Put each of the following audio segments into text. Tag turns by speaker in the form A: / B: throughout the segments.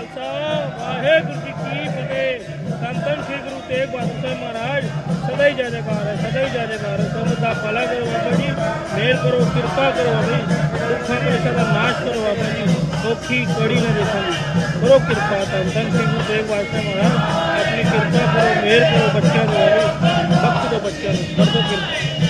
A: ਖਾਲਸਾ, ਵਾਹਿਗੁਰੂ ਜੀ ਕੀ ਫਤਿਹ। ਧੰਨ ਸ੍ਰੀ ਗੁਰੂ ਤੇਗ ਬਹਾਦਰ ਸਾਹਿਬ ਮਹਾਰਾਜ, ਸਦਾ ਹੀ ਜੈ ਜੈਕਾਰ ਹੈ, ਸਦਾ ਹੀ ਜੈ ਜੈਕਾਰ ਹੈ। ਸਭ ਦਾ ਭਲਾ ਕਰੋ ਬਾਬਾ ਜੀ ਮਿਹਰ ਕਰੋ, ਕਿਰਪਾ ਕਰੋ ਬਾਬਾ ਜੀ। ਦੁੱਖਾਂ ਕਲੇਸ਼ਾਂ ਦਾ ਨਾਸ਼ ਕਰੋ ਬਾਬਾ ਜੀ। ਸੌਖੀ ਕੜੀ ਨਾ ਦੇਖਾਂ। ਜੀ ਕਰੋ ਕਿਰਪਾ ਧੰਨ ਸ੍ਰੀ ਗੁਰੂ ਤੇਗ ਬਹਾਦਰ ਸਾਹਿਬ ਮਹਾਰਾਜ, ਆਪਣੀ ਕਿਰਪਾ ਕਰੋ ਮਿਹਰ ਕਰੋ ਬੱਚਿਆਂ ਦੇ ਬਾਰੇ ਬਖਸ਼ ਦਿਓ ਬੱਚਿਆਂ ਨੂੰ। ਕਰ ਕਿਰਪਾ।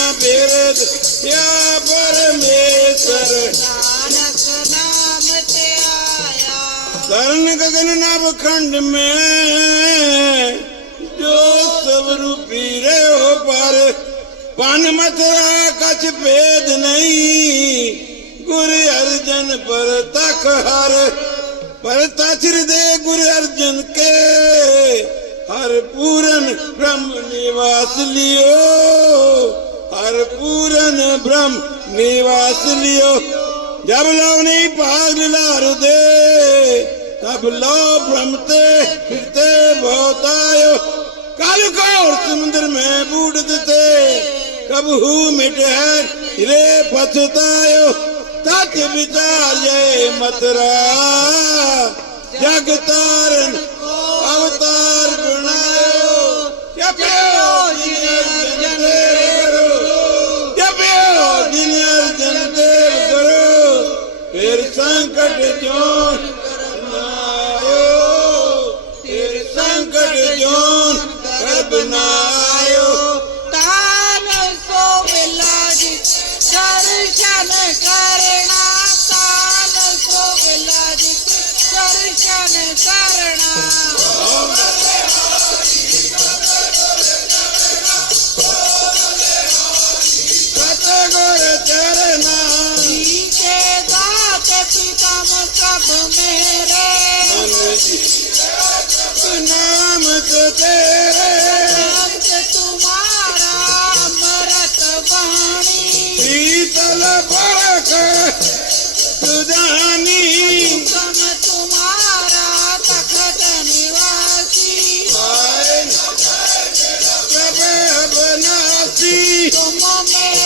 B: ਮੇਰ ਕਿਆ ਪਰਮੇਸ਼ਰ
C: ਨਾਨਕ ਨਾਮ ਤੇ ਆਇਆ
B: ਕਰਨ ਗगन ਨਭ ਖੰਡ ਮੈਂ ਜੋ ਸਭ ਰੂਪੀ ਰਹਿਓ ਪਰ ਪਨ ਮਥਰਾ ਕਛ ਭੇਦ ਨਹੀਂ ਗੁਰ ਅਰਜਨ ਪਰ ਤਖ ਹਰ ਪਰ ਤਛਰ ਦੇ ਗੁਰ ਅਰਜਨ ਕੇ ਹਰ ਪੂਰਨ ਬ੍ਰਹਮ ਨਿਵਾਸ ਲਿਓ ਹਰ ਪੂਰਨ ਬ੍ਰਹਮ ਨਿਵਾਸ ਲਿਓ। ਜਬ ਲਾਉਣੀ ਭਾਗ ਲਿਲਾਰ ਦੇ, ਤਬ ਲੋ ਬ੍ਰਹਮ ਤੇ ਫਿਰਤੇ ਬਹੁਤ ਕਾਲ ਕੋ ਔਰ ਸਮੁੰਦਰ ਮੈਂ ਬੂੜ ਦਿੱਤੇ ਕਬਹੂ ਮਿਟ ਹੈ ਰੇ ਪਛਤਾਇਓ ਤਤ ਵਿਚਾਰੇ ਮਤਰਾ ਜਗ ਤਾਰਨ ਅਵਤਾਰ ਬਣਾਇਓ। ਕਿਆ ਪਿਓ ਸੰਕਟ ਜੋਨ ਕਰਮਾਇਓ। ਤੇਰੇ ਸੰਕਟ ਜੋਨ ਰੱਬ ਨਾਇਓ।
C: ਤਾਲ ਸੋ ਮਿਲਾਜ, ਦਰਸ਼ਨ ਕਰਨਾ। ਤਾਲ ਸੋ ਮਿਲਾਜ, ਦਰਸ਼ਨ ਕਰਨਾ।
B: नाम
C: केरे तुमारा मरत
B: शीतल परख प्रभु तुमारा
C: तुम मेरे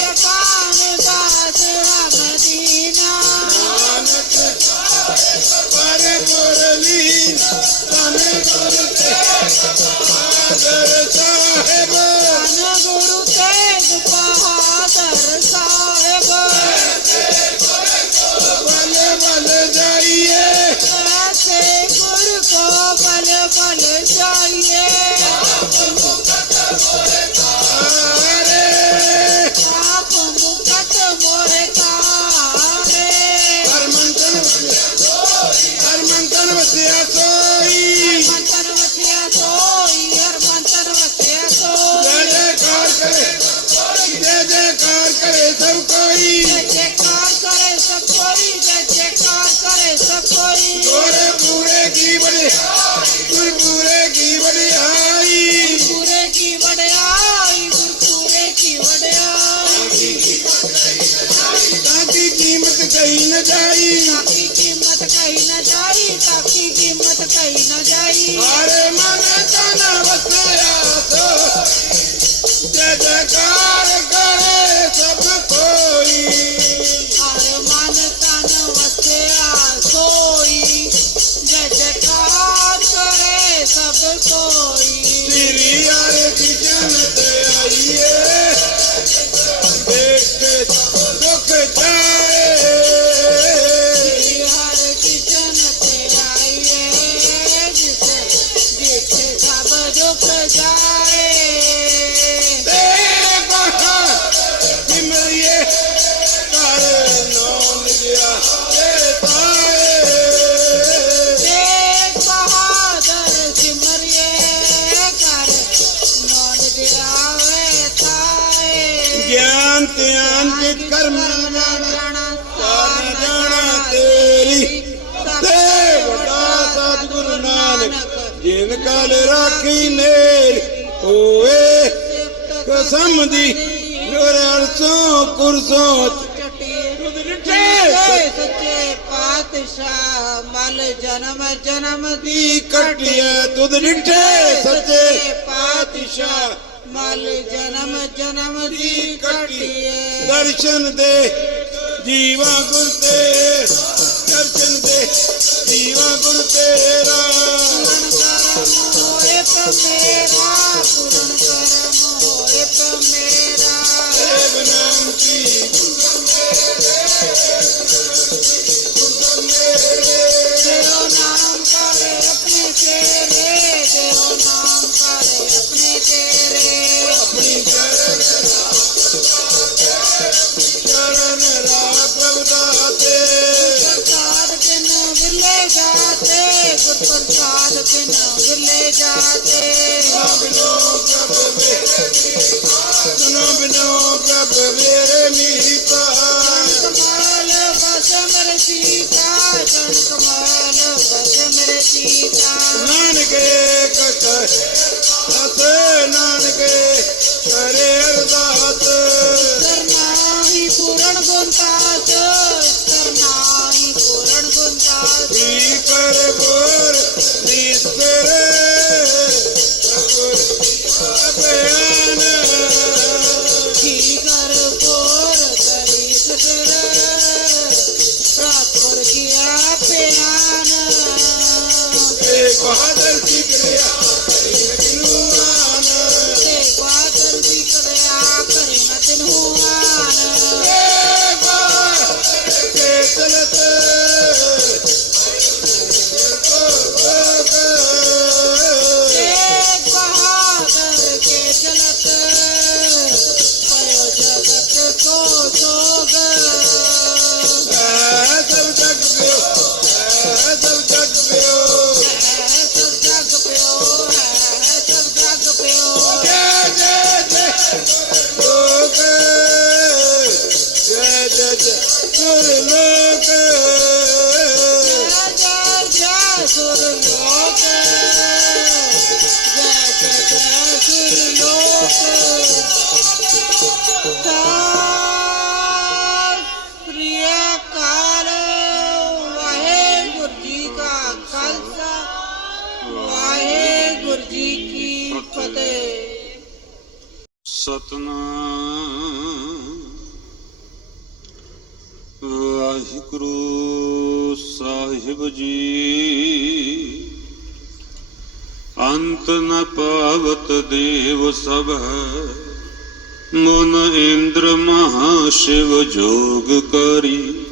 B: ਧਿਆਨ ਤੇ ਕਰਮ ਜਾਣਾ ਤਾਰ ਜਾਣਾ ਤੇਰੀ। ਤੇ ਵਡਾ ਸਤਿਗੁਰ ਨਾਨਕ ਜਿਨ ਕਾਲ ਰਾਖੀ ਨੇਰ ਹੋਏ ਕਸਮ ਦੀ ਨੂਰ ਅਰਸੋਂ ਕੁਰਸੋਂ
C: ਸੱਚੇ ਪਾਤਸ਼ਾਹ ਮਲ ਜਨਮ ਜਨਮ ਦੀ
B: ਕਟਿਆ ਤੁਧ ਨਿੱਠੇ ਸੱਚੇ ਪਾਤਸ਼ਾਹ।
C: ਮਲ ਜਨਮ ਜਨਮ ਦੀ ਕਟੀਏ
B: ਦਰਸ਼ਨ ਦੇ ਜੀਵਾ ਗੁਰ ਤੇਰਾ ਦਰਸ਼ਨ ਦੇ ਜੀਵਾ ਗੁਰ ਤੇਰਾ।
C: ਮਨ ਕਰਮ ਹੋਏ ਪਮੇਰਾ ਸੀਤਾ ਜਨ ਕਮਾਲ ਬਸ ਮੇਰੇ ਸੀਤਾ
B: ਨਾਨਕੇ ਕਟ ਅਸੇ ਨਾਨਕੇ ਕਰੇ
C: महादेव
D: ਸਤਨਾਮ। ਵਾਹਿਗੁਰੂ ਸਾਹਿਬ ਜੀ, ਅੰਤ ਨ ਪਾਵਤ ਦੇਵ ਸਭ ਮਨ ਇੰਦਰ ਮਹਾ ਸ਼ਿਵ ਕਰੀ।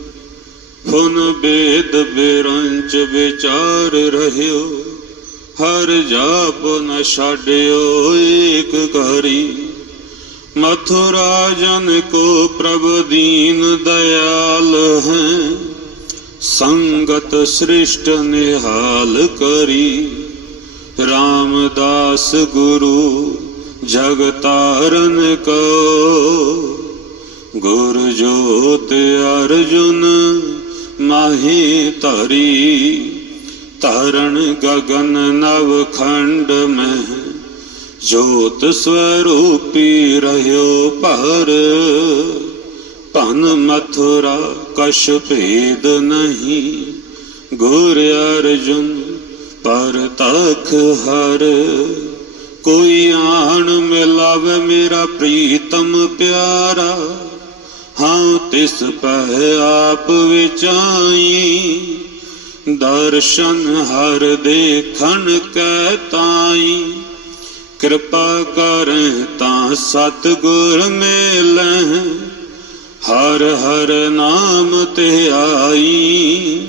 D: ਫੁਨ ਬੇਦ ਬਿਰੰਚ ਵਿਚਾਰ ਰਹਿਓ। ਹਰ ਜਾਪ ਨ ਛਾੜਿਓ ਕਰੀ। मथुरा जन को प्रभु दीन दयाल हैं संगत श्रेष्ठ निहाल करी रामदास गुरु जगतारन को गुरु ज्योत अर्जुन माही तरी तरण गगन नव खंड में ਜੋਤ ਸਵਰੂਪੀ ਰਹਿਓ ਪਰ ਭਨ ਮਥੁਰਾ ਕਛ ਭੇਦ ਨਹੀਂ। ਗੁਰ ਅਰਜੁਨ ਪਰ ਤਖ ਹਰ। ਕੋਈ ਆਣ ਮਿਲਾਵੇ ਮੇਰਾ ਪ੍ਰੀਤਮ ਪਿਆਰਾ। ਹਾਂ, ਤਿਸ ਪਹਿ ਆਪ ਵਿਚਾਈ। ਦਰਸ਼ਨ ਹਰ ਦੇਖਣ ਕੈ ਤਾਈ। ਕਿਰਪਾ ਕਰੈ ਤਾਂ ਸਤਿਗੁਰ ਮੇਲੈ ਹਰ ਹਰ ਨਾਮ ਤੇ ਆਈ।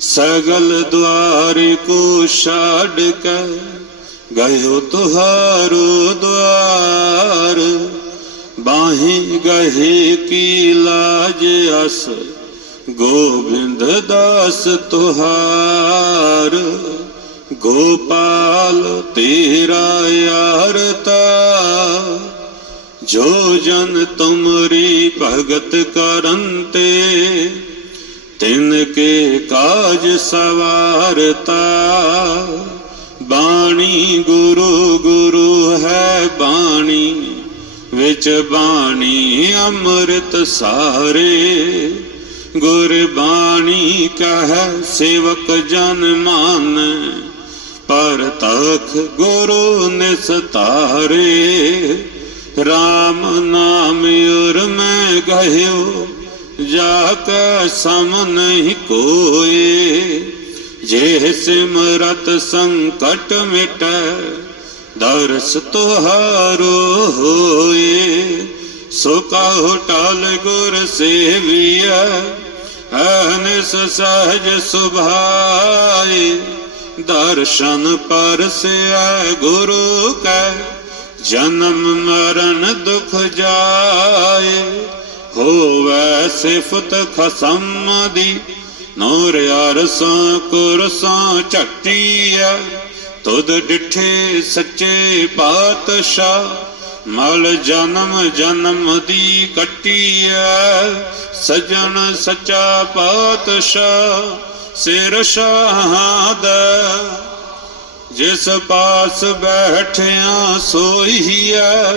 D: ਸਗਲ ਦੁਆਰ ਕੋ ਛਾੜ ਕੇ ਗਇਓ ਤੁਹਾਰੋ ਦੁਆਰ। ਬਾਹੀ ਗਹੇ ਕੀ ਲਾਜ ਅਸ, ਗੋਬਿੰਦ ਦਾਸ ਤੁਹਾਰ। ਗੋਪਾਲ, ਤੇਰਾ ਯਾਰਤਾ। ਜੋ ਜਨ ਤੁਮਰੀ ਭਗਤ ਕਰਨ ਤੇ, ਤਿਨ ਕੇ ਕਾਜ ਸਵਾਰਤਾ। ਬਾਣੀ ਗੁਰੂ ਗੁਰੂ ਹੈ ਬਾਣੀ, ਵਿੱਚ ਬਾਣੀ ਅੰਮ੍ਰਿਤ ਸਾਰੇ। ਗੁਰ ਬਾਣੀ ਕਹ ਸੇਵਕ ਜਨ ਮਾਨ। ਪਰ ਗੁਰੂ ਨਿਸਤਾਰੇ RAM ਨਾਮ ਉਰ ਮੈਂ ਗਹਿਓ, ਜਾ ਕੈ ਸਮ ਨਹੀਂ ਕੋਏ। ਜੇ ਸਿਮਰਤ ਸੰਕਟ ਮਿਟੈ, ਦਰਸ ਤੁਹਾਰੋ ਹੋਏ। ਸੋ ਕਹੋ ਟਾਲ ਗੁਰ ਸੇਵੀਐ ਅਨਸ ਸਹਜ ਸੁਭਾਏ। ਦਰਸ਼ਨ ਪਰਸਿਐ ਗੁਰੂ ਕੈ, ਜਨਮ ਮਰਨ ਦੁਖ ਜਾਏ। ਹੋਵੈ ਸਿਫਤ ਖਸਮ ਦੀ, ਨੂਰ ਅਰਸਾਂ ਕੁਰਸਾਂ ਝਟੀਐ। ਤੁਧ ਡਿਠੇ ਸੱਚੇ ਪਾਤਸ਼ਾਹ, ਮਲ ਜਨਮ ਜਨਮ ਦੀ ਕੱਟੀਐ। ਸਜਣ ਸੱਚਾ ਪਾਤਸ਼ਾਹ ਸਿਰ ਸ਼ਹਾਦ ਜਿਸ ਪਾਸ ਬੈਠਿਆ ਸੋਈ ਹੈ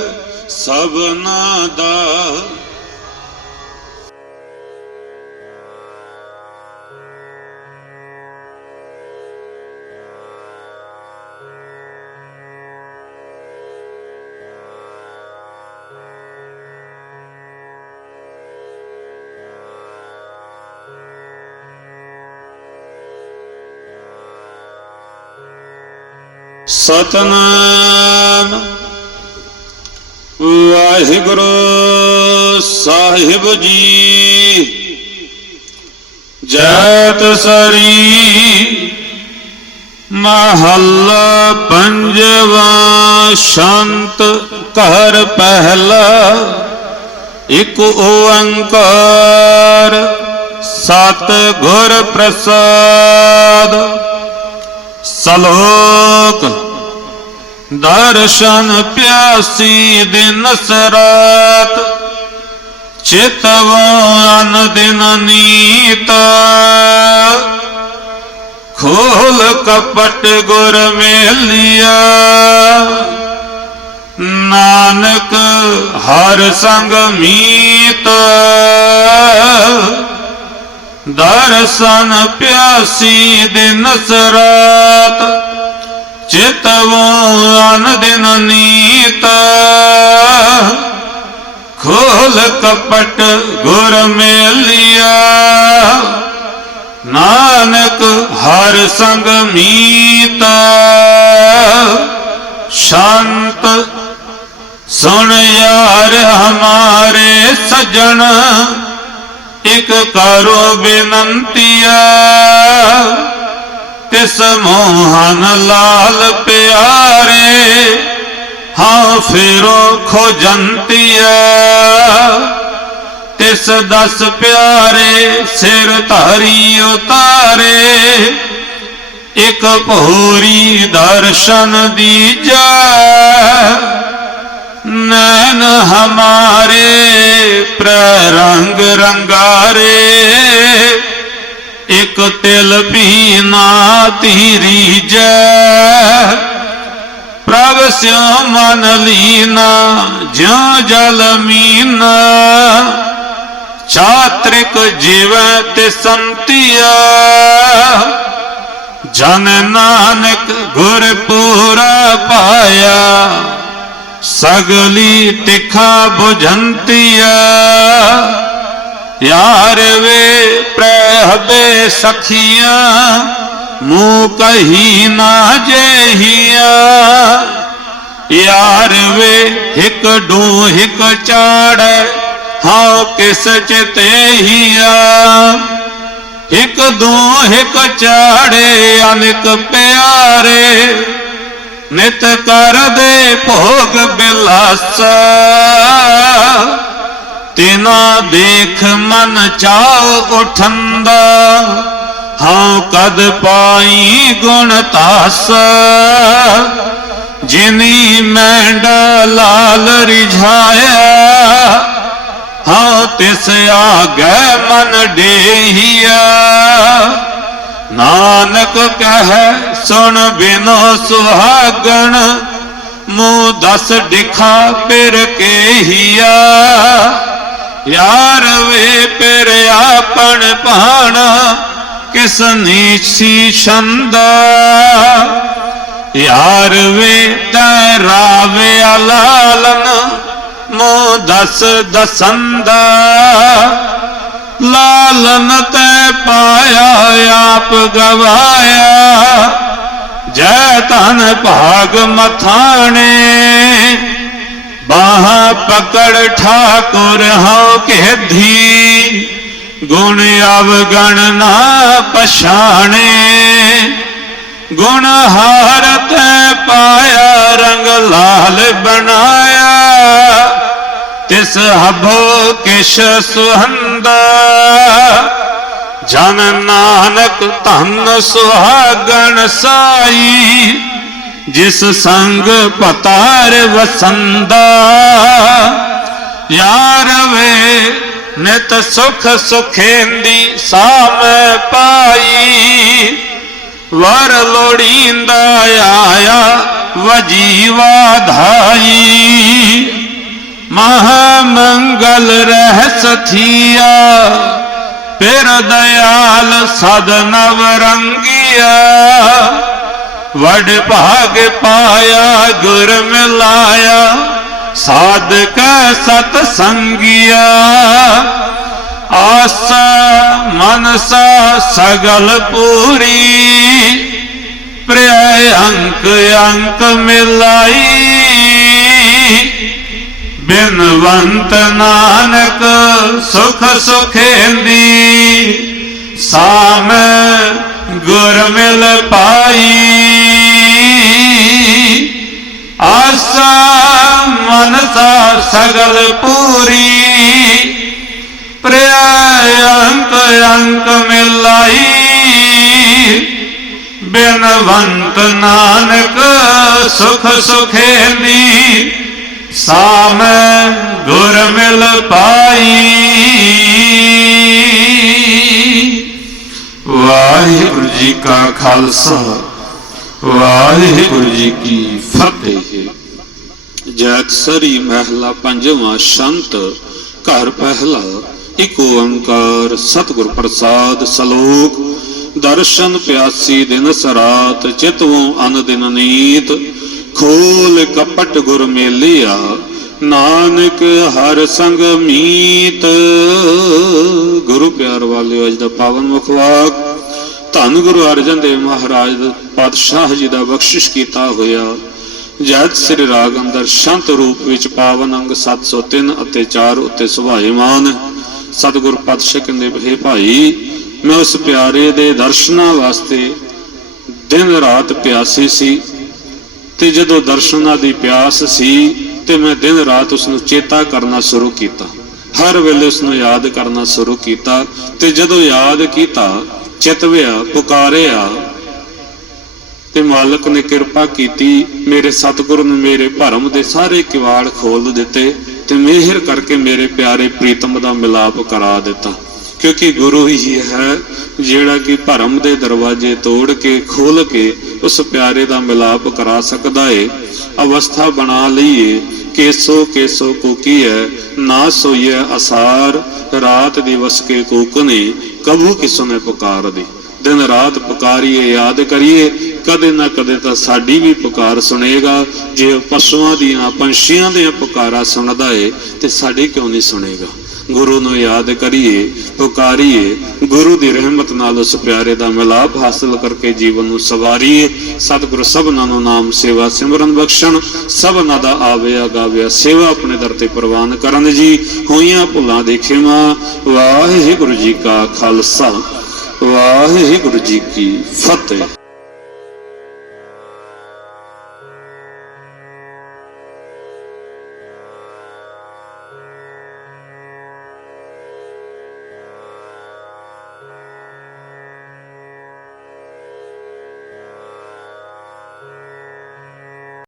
D: ਸਭਨਾ ਦਾ। ਸਤਨਾਮ। ਵਾਹਿਗੁਰੂ ਸਾਹਿਬ ਜੀ। ਜੈਤ ਸਰੀ ਮਹੱਲਾ ਪੰਜਵਾ ਸ਼ਾਂਤ ਘਰ ਪਹਿਲਾ। ਇਕ ਓੰਕਾਰ ਸਤ ਗੁਰ ਪ੍ਰਸਾਦ। ਸਲੋਕ ਦਰਸ਼ਨ ਪਿਆਸੀ ਦਿਨ ਸਰਾਤ, ਚਿਤਵਾਨ ਦਿਨ ਨੀਤ। ਖੋਲ ਕਪਟ ਗੁਰ ਮੇਲਿਆ, ਨਾਨਕ ਹਰ ਸੰਗ ਮੀਤ। ਦਰਸ਼ਨ ਪਿਆਸੀ ਦਿਨ ਸਰਾਤ ਚਿਤਵ ਅਨ ਨੀਤ, ਖੋਲ ਕਪਟ ਗੁਰ ਮੇਲਿਆ। ਨਾਨਕ ਹਰ ਸੰਗ ਮੀਤ, ਸ਼ਾਂਤ ਸੁਣ ਯਾਰ ਹਮਾਰੇ ਸਜਣ, ਇਕ ਕਰੋ ਬੇਨੰਤੀਆ। ਤਿਸ ਮੋਹਨ ਲਾਲ ਪਿਆਰੇ, ਹਾਂ ਫੇਰੋ ਖੋਜੰਤੀਆ ਤਿਸ ਦਸ ਪਿਆਰੇ ਸਿਰ ਧਾਰੀ ਉਤਾਰੇ, ਇਕ ਭੋਰੀ ਦਰਸ਼ਨ ਦੀਜੈ। ਨੈਣ ਹਮਾਰੇ ਪ੍ਰਰੰਗ ਰੰਗਾਰੇ। ਇਕ ਤਿਲ ਪੀਨਾ ਧੀਰੀ ਜੈ। ਪ੍ਰਭ ਸਿਉ ਮਨ ਲੀਨਾ, ਜਿਉ ਜਲ ਮੀਨਾ। ਚਾਤ੍ਰਿਕ ਜੀਵੈ ਤੇ ਸੰਤਿਆ ਜਨ ਨਾਨਕ ਗੁਰ ਪੂਰਾ ਪਾਇਆ। ਸਗਲੀ ਤਿਖਾ ਬੁਝੰਤਿਆ ਯਾਰ ਵੇ ਪ੍ਰਹਬੇ ਸਖੀਆਂ ਮੂੰ ਕਹੀ ਨਾ ਜੇਹੀਆਂ। ਯਾਰ ਵੇ ਹਿਕ ਡੂ ਹਿਕ ਚਾੜੈ ਹਾਂ ਕਿਸ ਚਿਤੇਹੀਆ ਇਕ ਦੋ ਹਿਕ ਚਾੜੇ, ਅਨਿਕ ਪਿਆਰੇ, ਨਿਤ ਕਰਦੇ ਭੋਗ ਬਿਲਾਸਾ। ਤਿਨਾ ਦੇਖ ਮਨ ਚਾਉ ਉਠੰਦਾ। ਹਉ ਕਦ ਪਾਈ ਗੁਣ ਤਾਸ ਜਿਨੀ ਮੈਂਡਾ ਲਾਲ ਰਿਝਾਇਆ। ਹਉ ਤਿਸ ਆਗੈ ਮਨ ਡੇਹੀਆ। ਨਾਨਕ ਕਹੈ, ਸੁਣ ਬਿਨੋ ਸੁਹਾਗਣ। ਮੂੰ ਦਸ ਦਿਖਾ ਪਿਰ ਕੇਹੀਆ। ਯਾਰ ਵੇ ਪਿਰ ਆਪਣ ਭਾਣਾ ਕਿਸ ਨੀਸੀ ਛੰਦਾ? ਯਾਰ ਵੇ ਤੈ ਲਾਲਨ ਮੋ ਦਸ ਦਸੰਦਾ। ਲਾਲਨ ਤੈ ਪਾਇਆ, ਆਪ ਗਵਾਇਆ। ਜੈ ਧਨ ਭਾਗ ਮਥਾਣੇ ਬਾਹ ਪਕੜ ਠਾਕੁਰ ਹਉ ਕੇਧੀ ਗੁਣ ਅਵਗਣ ਨਾ ਪਛਾਣੇ। ਗੁਣ ਹਾਰਤ ਪਾਇਆ, ਰੰਗ ਲਾਲ ਬਣਾਇਆ। ਤਿਸ ਹਭੋ ਕਿਛ ਸੁਹੰਦਾ, ਜਨ ਨਾਨਕ ਧੰਨ ਸੁਹਾਗਣ ਸਾਈ। ਜਿਸ ਸੰਗ ਪਤਾਰ ਵਸੰਦਾ, ਯਾਰ ਵੇ ਨਿਤ ਸੁਖ ਸੁਖੇਂਦੀ ਸਾਮ ਪਾਈ। ਵਰ ਲੋੜੀਂਦਾ ਆਇਆ ਵਜੀਵਾ ਧਾਈ। ਮਹਾ ਮੰਗਲ ਰਹਿ ਸਥੀਆ ਫਿਰ ਦਇਆਲ ਸਦ ਨਵ ਰੰਗੀਆ। ਵਡ ਭਾਗ ਪਾਇਆ ਗੁਰ ਮਿਲਾਇਆ ਸਾਧਕ ਸਤ ਸੰਗੀਆ। ਆਸਾ ਮਨਸਾ ਸਗਲ ਪੂਰੀ ਪ੍ਰਿਆ ਅੰਕ ਅੰਕ ਮਿਲਾਈ। ਬਿਨਵੰਤ ਨਾਨਕ ਸੁਖ ਸੁਖੇਂਦੀ ਸਾਮ ਗੁਰ ਮਿਲ ਪਾਈ। ਆਸਾ ਮਨਸਾ ਸਗਲ ਪੂਰੀ। ਪ੍ਰਿਆ ਅੰਕ ਅੰਕ ਮਿਲਾਈ। ਬਿਨਵੰਤ ਨਾਨਕ ਸੁਖ ਸੁਖੇਂਦੀ ਸਾਮ ਗੁਰ ਮਿਲ ਪਾਈ। ਵਾਹਿਗੁਰੂ ਜੀ ਕਾ ਖਾਲਸਾ, ਵਾਹਿਗੁਰੂ ਜੀ ਕੀ ਫਤਿਹ। ਜੈਤ ਸਰੀ ਮਹਿਲਾ ਪੰਜਵਾਂ ਸ਼ੰਤ, ਘਰ ਪਹਿਲਾ ਇਕ ਓੰਕਾਰ, ਸਤਿਗੁਰ ਪ੍ਰਸਾਦ ਸਲੋਕ। ਦਰਸ਼ਨ ਪਿਆਸੀ ਦਿਨ ਸਰਾਤ, ਚਿਤਵੋਂ ਅਨ ਦਿਨ ਨੀਤ। ਖੋਲ ਕਪਟ ਗੁਰ ਮੇਲਿਆ ਨਾਨਕ ਹਰ ਸੰਗ ਮੀਤ। ਗੁਰੂ ਪਿਆਰ ਵਾਲਿਓ, ਅੱਜ ਦਾ ਪਾਵਨ ਮੁਖਵਾਕ ਧੰਨ ਗੁਰੂ ਅਰਜਨ ਦੇਵ ਮਹਾਰਾਜ ਪਾਤਸ਼ਾਹ ਜੀ ਦਾ ਬਖਸ਼ਿਸ਼ ਕੀਤਾ ਹੋਇਆ। ਜੈਤ ਸ੍ਰੀ ਰਾਗ ਅੰਦਰ ਸੰਤ ਰੂਪ ਵਿੱਚ ਪਾਵਨ ਅੰਗ 703 ਅਤੇ 4 ਉੱਤੇ ਸੁਭਾਏਮਾਨ। ਸਤਿਗੁਰ ਪਾਤਸ਼ਾਹ ਕਹਿੰਦੇ ਭੇ ਭਾਈ, ਮੈਂ ਉਸ ਪਿਆਰੇ ਦੇ ਦਰਸ਼ਨਾਂ ਵਾਸਤੇ ਦਿਨ ਰਾਤ ਪਿਆਸੀ ਸੀ ਤੇ ਜਦੋਂ ਦਰਸ਼ਨਾਂ ਦੀ ਪਿਆਸ ਸੀ ਤੇ ਮੈਂ ਦਿਨ ਰਾਤ ਉਸ ਨੂੰ ਚੇਤਾ ਕਰਨਾ ਸ਼ੁਰੂ ਕੀਤਾ। ਹਰ ਵੇਲੇ ਉਸ ਨੂੰ ਯਾਦ ਕਰਨਾ ਸ਼ੁਰੂ ਕੀਤਾ ਤੇ ਜਦੋਂ ਯਾਦ ਕੀਤਾ, ਚਿਤਵਿਆ, ਪੁਕਾਰਿਆ ਤੇ ਮਾਲਕ ਨੇ ਕਿਰਪਾ ਕੀਤੀ, ਮੇਰੇ ਸਤਿਗੁਰੂ ਨੇ ਮੇਰੇ ਭਰਮ ਦੇ ਸਾਰੇ ਕਿਵਾੜ ਖੋਲ ਦਿੱਤੇ ਤੇ ਮਿਹਰ ਕਰਕੇ ਮੇਰੇ ਪਿਆਰੇ ਪ੍ਰੀਤਮ ਦਾ ਮਿਲਾਪ ਕਰਾ ਦਿੱਤਾ। ਕਿਉਂਕਿ ਗੁਰੂ ਹੀ ਹੈ ਜਿਹੜਾ ਕਿ ਭਰਮ ਦੇ ਦਰਵਾਜ਼ੇ ਤੋੜ ਕੇ ਖੋਲ ਕੇ ਉਸ ਪਿਆਰੇ ਦਾ ਮਿਲਾਪ ਕਰਾ ਸਕਦਾ ਏ। ਅਵਸਥਾ ਬਣਾ ਲਈਏ, ਕੇਸੋ ਕੇਸੋ ਕੋਕੀ ਹੈ ਨਾ ਸੋਈਏ ਅਸਾਰ, ਰਾਤ ਦਿਵਸ ਕੇ ਕੋਕਨੇ ਕਬੂ ਕਿਸੋ ਨੇ ਪੁਕਾਰ ਦੀ। ਦਿਨ ਰਾਤ ਪੁਕਾਰੀਏ, ਯਾਦ ਕਰੀਏ, ਕਦੇ ਨਾ ਕਦੇ ਤਾਂ ਸਾਡੀ ਵੀ ਪੁਕਾਰ ਸੁਣੇਗਾ। ਜੇ ਉਹ ਪਸ਼ੂਆਂ ਦੀਆਂ, ਪੰਛੀਆਂ ਦੀਆਂ ਪੁਕਾਰਾਂ ਸੁਣਦਾ ਏ, ਤੇ ਸਾਡੀ ਕਿਉਂ ਨਹੀਂ ਸੁਣੇਗਾ? ਗੁਰੂ ਨੂੰ ਯਾਦ ਕਰੀਏ, ਪੁਕਾਰੀਏ, ਗੁਰੂ ਦੀ ਰਹਿਮਤ ਨਾਲ ਉਸ ਪਿਆਰੇ ਦਾ ਮਿਲਾਪ ਹਾਸਲ ਕਰਕੇ ਜੀਵਨ ਨੂੰ ਸਵਾਰੀਏ। ਸਤਿਗੁਰ ਸਭਨਾਂ ਨੂੰ ਨਾਮ ਸੇਵਾ ਸਿਮਰਨ ਬਖਸ਼ਣ, ਸਭਨਾਂ ਦਾ ਆਵਿਆ ਗਾਵਿਆ ਸੇਵਾ ਆਪਣੇ ਦਰ ਤੇ ਪ੍ਰਵਾਨ ਕਰਨ ਜੀ। ਹੋਈਆਂ ਭੁੱਲਾਂ ਦੇ ਖਿਮਾ, ਵਾਹਿਗੁਰੂ ਜੀ ਕਾ ਖਾਲਸਾ, ਵਾਹਿਗੁਰੂ ਜੀ ਕੀ ਫਤਿਹ।